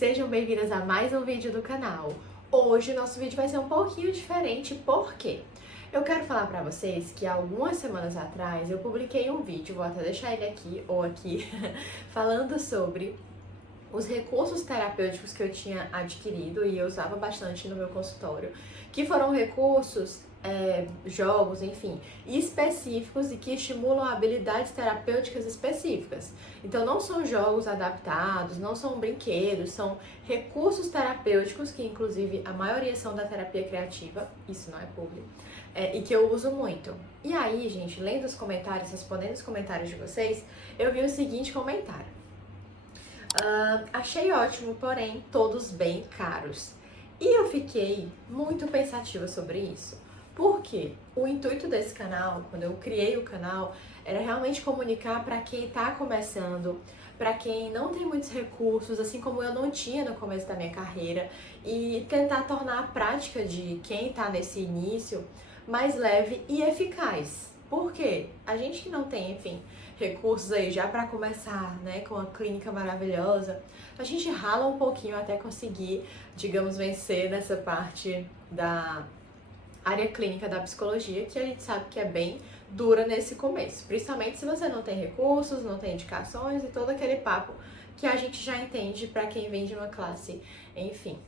Sejam bem-vindas a mais um vídeo do canal. Hoje o nosso vídeo vai ser um pouquinho diferente, por quê? Eu quero falar pra vocês que algumas semanas atrás eu publiquei um vídeo, vou até deixar ele aqui ou aqui, falando sobre os recursos terapêuticos que eu tinha adquirido e eu usava bastante no meu consultório, que foram recursos, jogos, enfim, específicos e que estimulam habilidades terapêuticas específicas. Então não são jogos adaptados, não são brinquedos, são recursos terapêuticos que inclusive a maioria são da terapia criativa, isso não é publi, e que eu uso muito. E aí, gente, lendo os comentários, respondendo os comentários de vocês, eu vi o seguinte comentário. Achei ótimo, porém todos bem caros. E eu fiquei muito pensativa sobre isso. Porque o intuito desse canal, quando eu criei o canal, era realmente comunicar para quem está começando, para quem não tem muitos recursos, assim como eu não tinha no começo da minha carreira, e tentar tornar a prática de quem está nesse início mais leve e eficaz. Por quê? A gente que não tem, enfim, recursos aí já para começar, né, com uma clínica maravilhosa, a gente rala um pouquinho até conseguir, digamos, vencer nessa parte da área clínica da psicologia, que a gente sabe que é bem dura nesse começo, principalmente se você não tem recursos, não tem indicações e todo aquele papo que a gente já entende para quem vem de uma classe, enfim,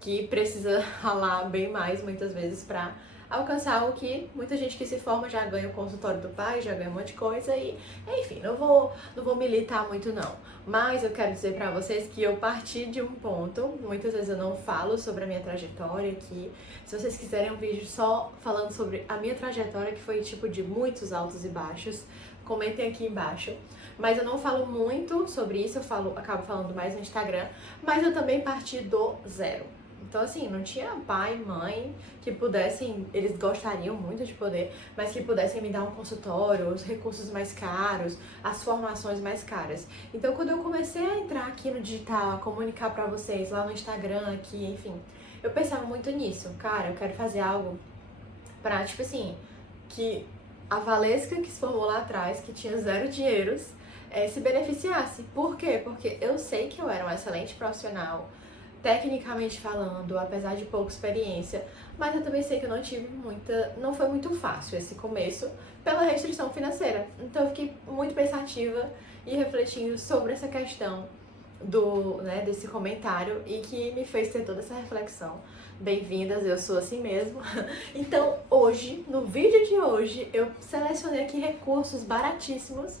que precisa ralar bem mais muitas vezes para alcançar o que muita gente que se forma já ganha o consultório do pai, já ganha um monte de coisa e, enfim, não vou militar muito não. Mas eu quero dizer pra vocês que eu parti de um ponto, muitas vezes eu não falo sobre a minha trajetória aqui. Se vocês quiserem um vídeo só falando sobre a minha trajetória, que foi tipo de muitos altos e baixos, comentem aqui embaixo. Mas eu não falo muito sobre isso, acabo falando mais no Instagram, mas eu também parti do zero. Então, assim, não tinha pai, mãe que pudessem, eles gostariam muito de poder, mas que pudessem me dar um consultório, os recursos mais caros, as formações mais caras. Então, quando eu comecei a entrar aqui no digital, a comunicar pra vocês lá no Instagram, aqui, enfim, eu pensava muito nisso. Cara, eu quero fazer algo pra, tipo assim, que a Valesca que se formou lá atrás, que tinha zero dinheiros, se beneficiasse. Por quê? Porque eu sei que eu era uma excelente profissional, tecnicamente falando, apesar de pouca experiência, mas eu também sei que eu não foi muito fácil esse começo pela restrição financeira. Então eu fiquei muito pensativa e refletindo sobre essa questão desse comentário e que me fez ter toda essa reflexão. Bem-vindas, eu sou assim mesmo. Então hoje, no vídeo de hoje, eu selecionei aqui recursos baratíssimos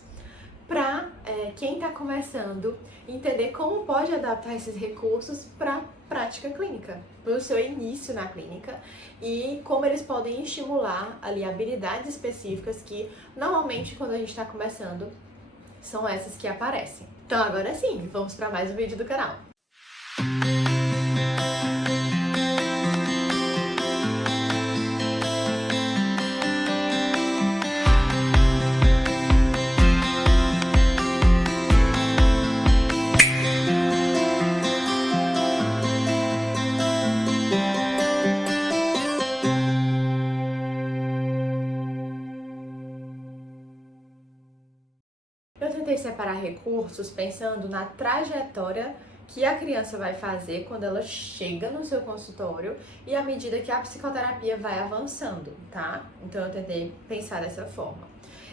para quem está começando entender como pode adaptar esses recursos para prática clínica, para o seu início na clínica e como eles podem estimular ali habilidades específicas que normalmente quando a gente está começando são essas que aparecem. Então agora sim, vamos para mais um vídeo do canal. Eu tentei separar recursos pensando na trajetória que a criança vai fazer quando ela chega no seu consultório e à medida que a psicoterapia vai avançando, tá? Então eu tentei pensar dessa forma.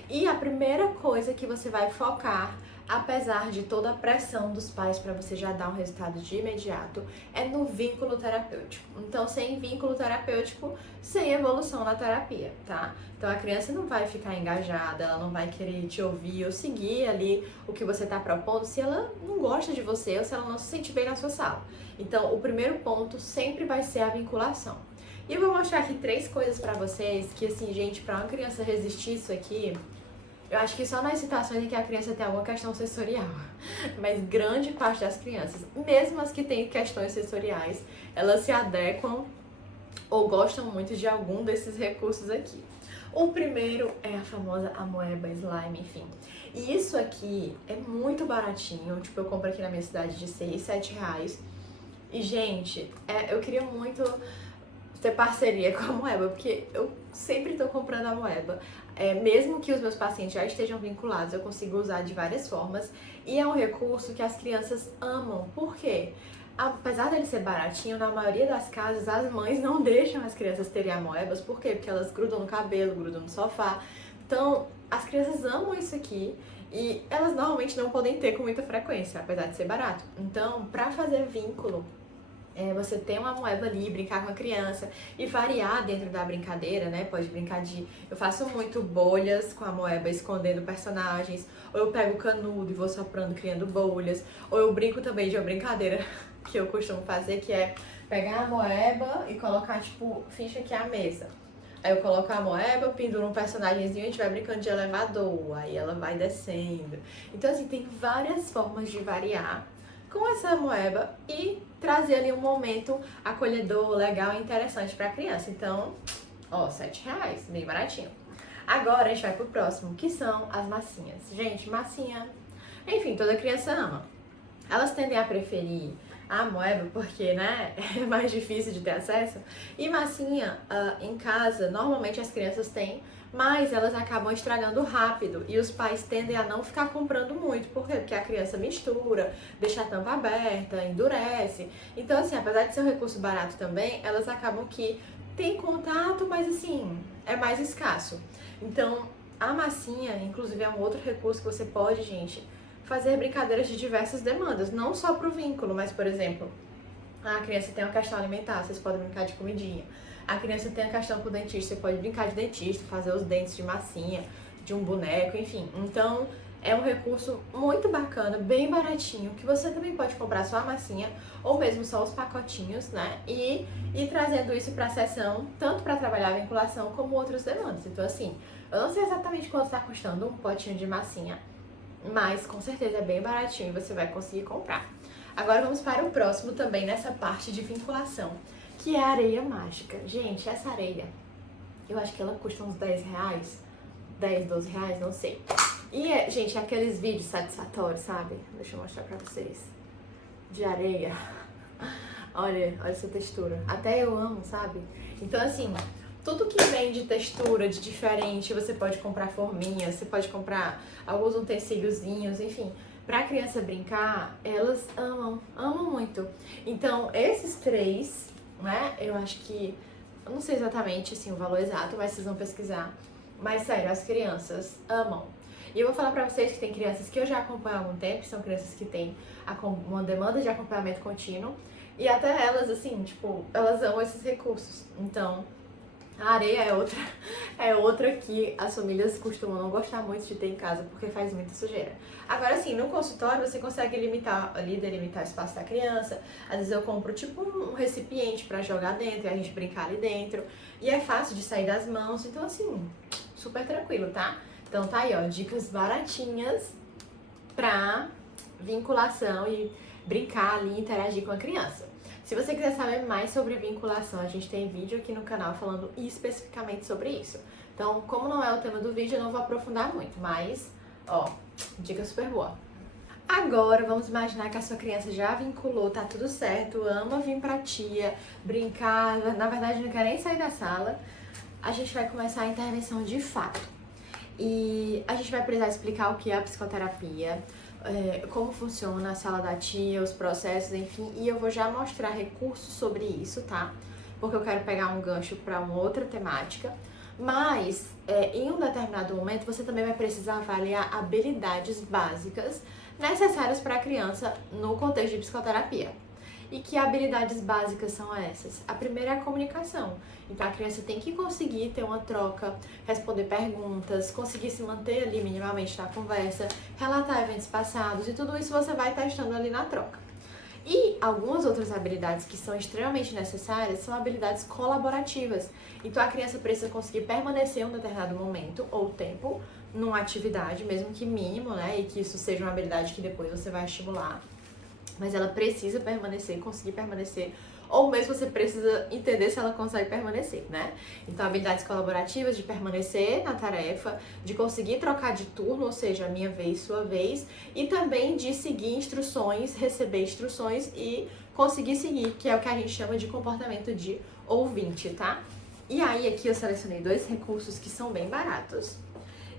E a primeira coisa que você vai focar, apesar de toda a pressão dos pais para você já dar um resultado de imediato, é no vínculo terapêutico. Então, sem vínculo terapêutico, sem evolução na terapia, tá? Então, a criança não vai ficar engajada, ela não vai querer te ouvir ou seguir ali o que você está propondo se ela não gosta de você ou se ela não se sente bem na sua sala. Então, o primeiro ponto sempre vai ser a vinculação. E eu vou mostrar aqui 3 coisas pra vocês que, assim, gente, pra uma criança resistir isso aqui, eu acho que só nas situações em que a criança tem alguma questão sensorial, mas grande parte das crianças, mesmo as que têm questões sensoriais, elas se adequam ou gostam muito de algum desses recursos aqui. O primeiro é a famosa amoeba, slime, enfim. E isso aqui é muito baratinho, tipo, eu compro aqui na minha cidade de 6, 7 reais. E, gente, eu queria muito ter parceria com a Moeba, porque eu sempre tô comprando a Moeba. Mesmo que os meus pacientes já estejam vinculados, eu consigo usar de várias formas. E é um recurso que as crianças amam. Por quê? apesar dele ser baratinho, na maioria das casas as mães não deixam as crianças terem amoebas. Por quê? Porque elas grudam no cabelo, grudam no sofá. Então, as crianças amam isso aqui e elas normalmente não podem ter com muita frequência, apesar de ser barato. Então, pra fazer vínculo, você ter uma moeba ali, brincar com a criança e variar dentro da brincadeira, né? Pode brincar de... Eu faço muito bolhas com a moeba, escondendo personagens, ou eu pego o canudo e vou soprando, criando bolhas, ou eu brinco também de uma brincadeira que eu costumo fazer, que é pegar a moeba e colocar, tipo, ficha aqui à mesa. Aí eu coloco a moeba, penduro um personagemzinho e a gente vai brincando de elevador, aí ela vai descendo. Então, assim, tem várias formas de variar com essa moeba e trazer ali um momento acolhedor, legal e interessante pra criança. Então, ó, R$7, bem baratinho. Agora a gente vai pro próximo, que são as massinhas. Gente, massinha, enfim, toda criança ama. Elas tendem a preferir a moeba porque, né, é mais difícil de ter acesso. E massinha, em casa, normalmente as crianças têm, mas elas acabam estragando rápido e os pais tendem a não ficar comprando muito. Por quê? Porque a criança mistura, deixa a tampa aberta, endurece. Então, assim, apesar de ser um recurso barato também, elas acabam que tem contato, mas assim, é mais escasso. Então, a massinha, inclusive, é um outro recurso que você pode, gente, fazer brincadeiras de diversas demandas, não só pro vínculo, mas, por exemplo, a criança tem uma questão alimentar, vocês podem brincar de comidinha. A criança tem a questão com o dentista, você pode brincar de dentista, fazer os dentes de massinha, de um boneco, enfim. Então, é um recurso muito bacana, bem baratinho, que você também pode comprar só a massinha, ou mesmo só os pacotinhos, né? E ir trazendo isso pra sessão, tanto para trabalhar a vinculação, como outras demandas. Então, assim, eu não sei exatamente quanto está custando um potinho de massinha, mas com certeza é bem baratinho e você vai conseguir comprar. Agora vamos para o próximo também nessa parte de vinculação, que é a areia mágica. Gente, essa areia, eu acho que ela custa uns R$10, 10, 12 reais, não sei. E, gente, aqueles vídeos satisfatórios, sabe? Deixa eu mostrar pra vocês. De areia. Olha essa textura. Até eu amo, sabe? Então, assim, tudo que vem de textura, de diferente, você pode comprar forminhas, você pode comprar alguns utensíliozinhos, enfim. Pra criança brincar, elas amam muito. Então, esses três, né, eu acho que... Eu não sei exatamente, assim, o valor exato, mas vocês vão pesquisar. Mas, sério, as crianças amam. E eu vou falar pra vocês que tem crianças que eu já acompanho há algum tempo, que são crianças que têm uma demanda de acompanhamento contínuo. E até elas, assim, tipo, elas amam esses recursos. Então, a areia é outra que as famílias costumam não gostar muito de ter em casa, porque faz muita sujeira. Agora, assim, no consultório você consegue delimitar o espaço da criança. Às vezes eu compro, tipo, um recipiente pra jogar dentro e a gente brincar ali dentro. E é fácil de sair das mãos, então, assim, super tranquilo, tá? Então tá aí, ó, dicas baratinhas pra vinculação e brincar ali, interagir com a criança. Se você quiser saber mais sobre vinculação, a gente tem vídeo aqui no canal falando especificamente sobre isso. Então, como não é o tema do vídeo, eu não vou aprofundar muito, mas, ó, dica super boa. Agora, vamos imaginar que a sua criança já vinculou, tá tudo certo, ama vir pra tia, brincar, na verdade não quer nem sair da sala. A gente vai começar a intervenção de fato. E a gente vai precisar explicar o que é a psicoterapia, como funciona a sala da tia, os processos, enfim. E eu vou já mostrar recursos sobre isso, tá? Porque eu quero pegar um gancho para uma outra temática. Mas, em um determinado momento, você também vai precisar avaliar habilidades básicas necessárias para a criança no contexto de psicoterapia. E que habilidades básicas são essas? A primeira é a comunicação. Então a criança tem que conseguir ter uma troca, responder perguntas, conseguir se manter ali minimamente na conversa, relatar eventos passados e tudo isso você vai testando ali na troca. E algumas outras habilidades que são extremamente necessárias são habilidades colaborativas. Então a criança precisa conseguir permanecer um determinado momento ou tempo numa atividade, mesmo que mínimo, né? E que isso seja uma habilidade que depois você vai estimular. Mas ela precisa permanecer, conseguir permanecer, ou mesmo você precisa entender se ela consegue permanecer, né? Então, habilidades colaborativas de permanecer na tarefa, de conseguir trocar de turno, ou seja, minha vez, sua vez, e também de seguir instruções, receber instruções e conseguir seguir, que é o que a gente chama de comportamento de ouvinte, tá? E aí, aqui eu selecionei 2 recursos que são bem baratos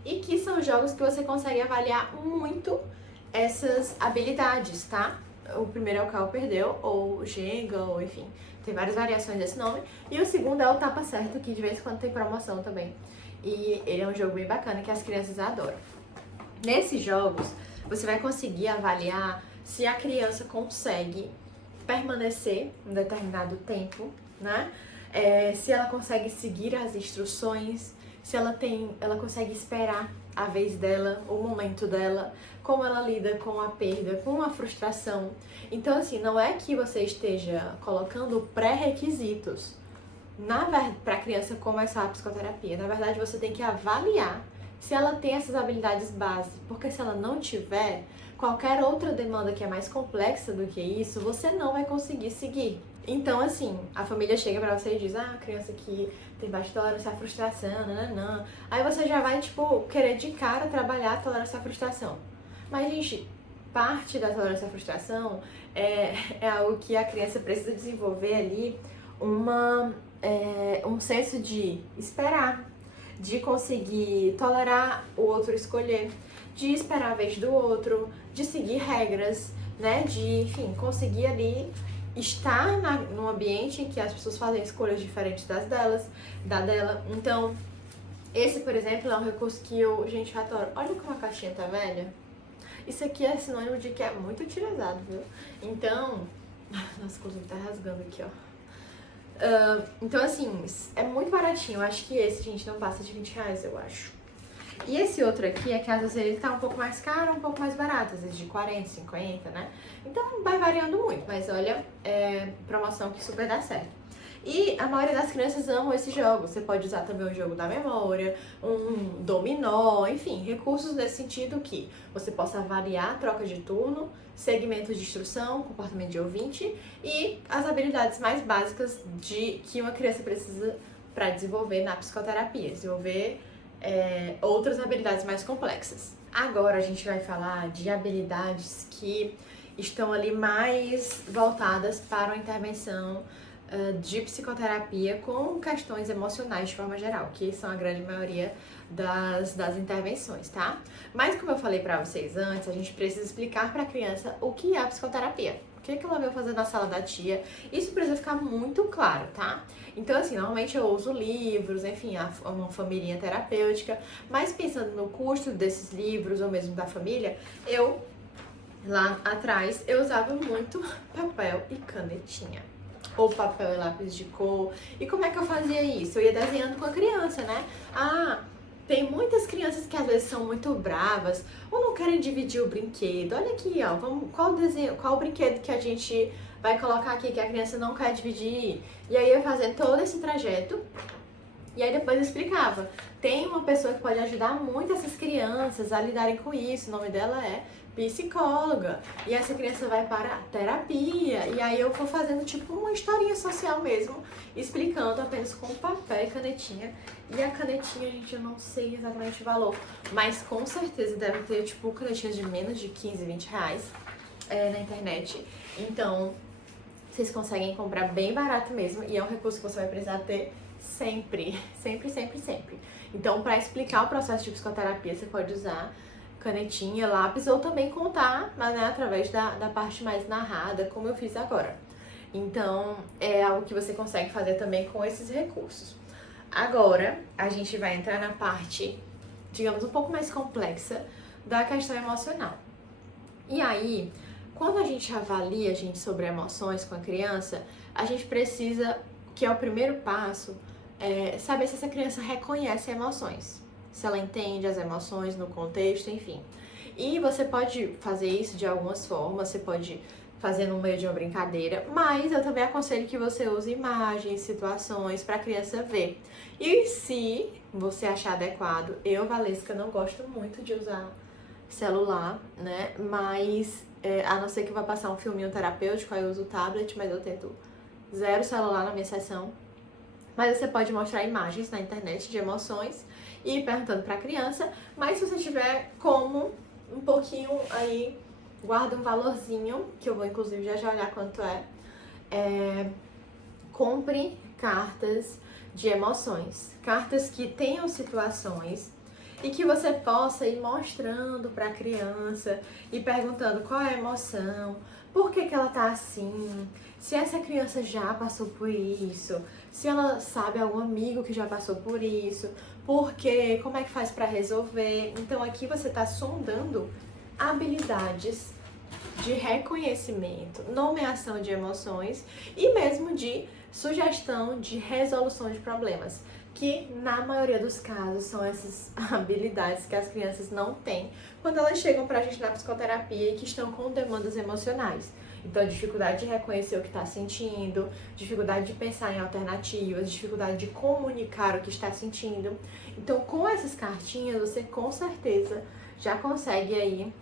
e que são jogos que você consegue avaliar muito essas habilidades, tá? O primeiro é o Cabo Perdeu, ou Jenga, ou enfim, tem várias variações desse nome. E o segundo é o Tapa Certo, que de vez em quando tem promoção também. E ele é um jogo bem bacana que as crianças adoram. Nesses jogos, você vai conseguir avaliar se a criança consegue permanecer um determinado tempo, né? Se ela consegue seguir as instruções, se ela consegue esperar a vez dela, o momento dela, como ela lida com a perda, com a frustração. Então, assim, não é que você esteja colocando pré-requisitos para a criança começar a psicoterapia. Na verdade, você tem que avaliar se ela tem essas habilidades básicas, porque se ela não tiver, qualquer outra demanda que é mais complexa do que isso, você não vai conseguir seguir. Então, assim, a família chega pra você e diz, a criança que tem baixa tolerância à frustração, nananã. Aí você já vai, tipo, querer de cara trabalhar a tolerância à frustração. Mas, gente, parte da tolerância à frustração é algo que a criança precisa desenvolver ali um senso de esperar, de conseguir tolerar o outro escolher, de esperar a vez do outro, de seguir regras, né? De, enfim, conseguir ali estar num ambiente em que as pessoas fazem escolhas diferentes da dela. Então, esse, por exemplo, é um recurso que eu, gente, adoro. Olha como a caixinha tá velha. Isso aqui é sinônimo de que é muito utilizado, viu? Então, nossa, inclusive tá rasgando aqui, ó. Então, assim, é muito baratinho. Eu acho que esse, gente, não passa de R$20, eu acho. E esse outro aqui é que às vezes ele tá um pouco mais caro, um pouco mais barato, às vezes de 40, 50, né? Então vai variando muito, mas olha, promoção que super dá certo. E a maioria das crianças amam esse jogo. Você pode usar também o jogo da memória, um dominó, enfim, recursos nesse sentido que você possa avaliar a troca de turno, segmentos de instrução, comportamento de ouvinte e as habilidades mais básicas que uma criança precisa para desenvolver na psicoterapia, desenvolver outras habilidades mais complexas. Agora a gente vai falar de habilidades que estão ali mais voltadas para uma intervenção de psicoterapia com questões emocionais de forma geral, que são a grande maioria das intervenções, tá? Mas como eu falei pra vocês antes, a gente precisa explicar pra criança o que é a psicoterapia. O que ela veio fazer na sala da tia. Isso precisa ficar muito claro, tá? Então, assim, normalmente eu uso livros, enfim, uma família terapêutica, mas pensando no custo desses livros ou mesmo da família, lá atrás, eu usava muito papel e canetinha. Ou papel e lápis de cor. E como é que eu fazia isso? Eu ia desenhando com a criança, né? Tem muitas crianças que às vezes são muito bravas ou não querem dividir o brinquedo. Olha aqui, ó, qual o brinquedo que a gente vai colocar aqui que a criança não quer dividir? E aí eu ia fazendo todo esse trajeto e aí depois eu explicava. Tem uma pessoa que pode ajudar muito essas crianças a lidarem com isso. O nome dela é psicóloga. E essa criança vai para a terapia. E aí eu vou fazendo tipo uma historinha social mesmo, explicando apenas com papel e canetinha. E a canetinha, gente, eu não sei exatamente o valor, mas com certeza deve ter tipo canetinhas de menos de 15, 20 reais na internet. Então, vocês conseguem comprar bem barato mesmo. E é um recurso que você vai precisar ter sempre, sempre, sempre, sempre. Então, para explicar o processo de psicoterapia, você pode usar canetinha, lápis ou também contar, mas né, através da parte mais narrada, como eu fiz agora. Então, é algo que você consegue fazer também com esses recursos. Agora, a gente vai entrar na parte, digamos, um pouco mais complexa da questão emocional. E aí, quando a gente avalia, sobre emoções com a criança, a gente precisa, que é o primeiro passo, saber se essa criança reconhece emoções, se ela entende as emoções no contexto, enfim. E você pode fazer isso de algumas formas, você pode fazer no meio de uma brincadeira, mas eu também aconselho que você use imagens, situações para a criança ver. E se você achar adequado, eu, Valesca, não gosto muito de usar celular, né? Mas a não ser que vá passar um filminho terapêutico, aí eu uso o tablet, mas eu tento zero celular na minha sessão. Mas você pode mostrar imagens na internet de emoções e ir perguntando para a criança, mas se você tiver como um pouquinho aí, guarda um valorzinho, que eu vou inclusive já olhar quanto compre cartas de emoções, cartas que tenham situações e que você possa ir mostrando para a criança e perguntando qual é a emoção, por que que ela tá assim, se essa criança já passou por isso, se ela sabe algum amigo que já passou por isso, por quê, como é que faz para resolver. Então aqui você tá sondando habilidades de reconhecimento, nomeação de emoções e mesmo de sugestão de resolução de problemas, que na maioria dos casos são essas habilidades que as crianças não têm quando elas chegam pra gente na psicoterapia e que estão com demandas emocionais. Então, dificuldade de reconhecer o que está sentindo, dificuldade de pensar em alternativas, dificuldade de comunicar o que está sentindo. Então, com essas cartinhas, você com certeza já consegue aí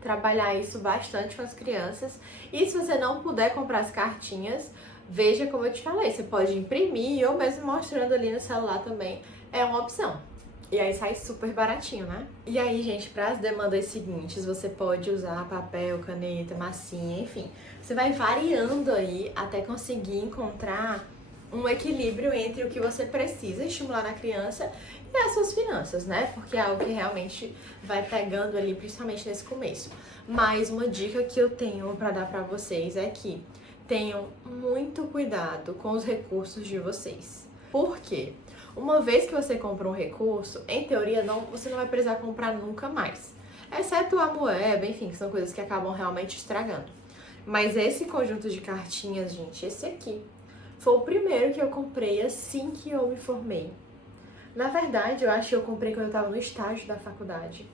trabalhar isso bastante com as crianças. E se você não puder comprar as cartinhas, veja como eu te falei, você pode imprimir ou mesmo mostrando ali no celular também, é uma opção. E aí sai super baratinho, né? E aí, gente, para as demandas seguintes, você pode usar papel, caneta, massinha, enfim. Você vai variando aí até conseguir encontrar um equilíbrio entre o que você precisa estimular na criança e as suas finanças, né? Porque é algo que realmente vai pegando ali, principalmente nesse começo. Mas uma dica que eu tenho para dar para vocês é que tenham muito cuidado com os recursos de vocês. Por quê? Uma vez que você compra um recurso, em teoria você não vai precisar comprar nunca mais. Exceto a moeba, enfim, que são coisas que acabam realmente estragando. Mas esse conjunto de cartinhas, gente, esse aqui, foi o primeiro que eu comprei assim que eu me formei. Na verdade, eu acho que eu comprei quando eu estava no estágio da faculdade.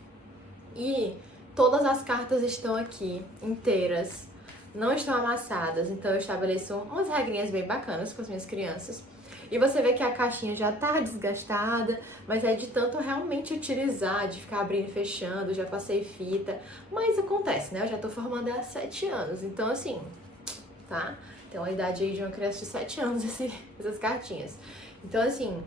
E todas as cartas estão aqui, inteiras, não estão amassadas, então eu estabeleço umas regrinhas bem bacanas com as minhas crianças. E você vê que a caixinha já tá desgastada, mas é de tanto realmente utilizar, de ficar abrindo e fechando, já passei fita. Mas acontece, né? Eu já tô formando há 7 anos, então assim, tá? Tem uma idade aí de uma criança de 7 anos essas cartinhas. Então assim,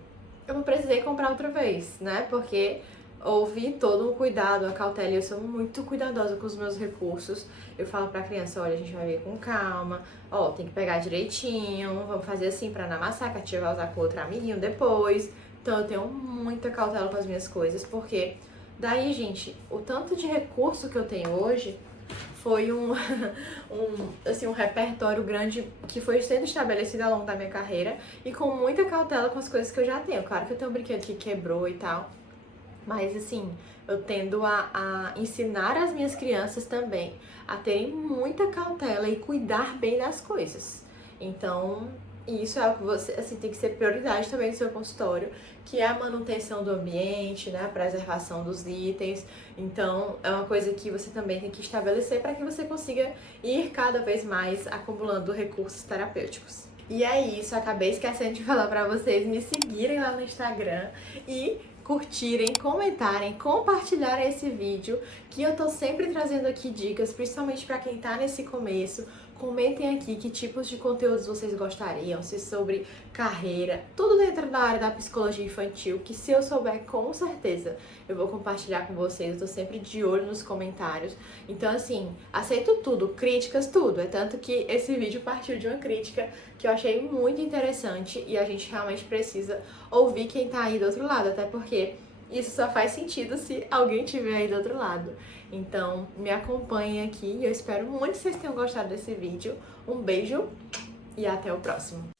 eu não precisei comprar outra vez, né? Porque houve todo um cuidado, uma cautela, e eu sou muito cuidadosa com os meus recursos. Eu falo pra criança, olha, a gente vai ver com calma, ó, tem que pegar direitinho, vamos fazer assim pra não amassar, que a tia vai usar com outro amiguinho depois. Então eu tenho muita cautela com as minhas coisas, porque daí, gente, o tanto de recurso que eu tenho hoje foi um repertório grande que foi sendo estabelecido ao longo da minha carreira e com muita cautela com as coisas que eu já tenho. Claro que eu tenho um brinquedo que quebrou e tal, mas assim, eu tendo a ensinar as minhas crianças também a terem muita cautela e cuidar bem das coisas. Então, isso é algo que você, assim, tem que ser prioridade também no seu consultório, que é a manutenção do ambiente, né, a preservação dos itens. Então, é uma coisa que você também tem que estabelecer para que você consiga ir cada vez mais acumulando recursos terapêuticos. E é isso, acabei esquecendo de falar para vocês me seguirem lá no Instagram e curtirem, comentarem, compartilharem esse vídeo, que eu tô sempre trazendo aqui dicas, principalmente para quem tá nesse começo. Comentem aqui que tipos de conteúdos vocês gostariam, se sobre carreira, tudo dentro da área da psicologia infantil, que se eu souber, com certeza eu vou compartilhar com vocês. Eu tô sempre de olho nos comentários. Então, assim, aceito tudo, críticas, tudo. É tanto que esse vídeo partiu de uma crítica que eu achei muito interessante e a gente realmente precisa ouvir quem tá aí do outro lado, até porque isso só faz sentido se alguém estiver aí do outro lado. Então, me acompanhem aqui e eu espero muito que vocês tenham gostado desse vídeo. Um beijo e até o próximo.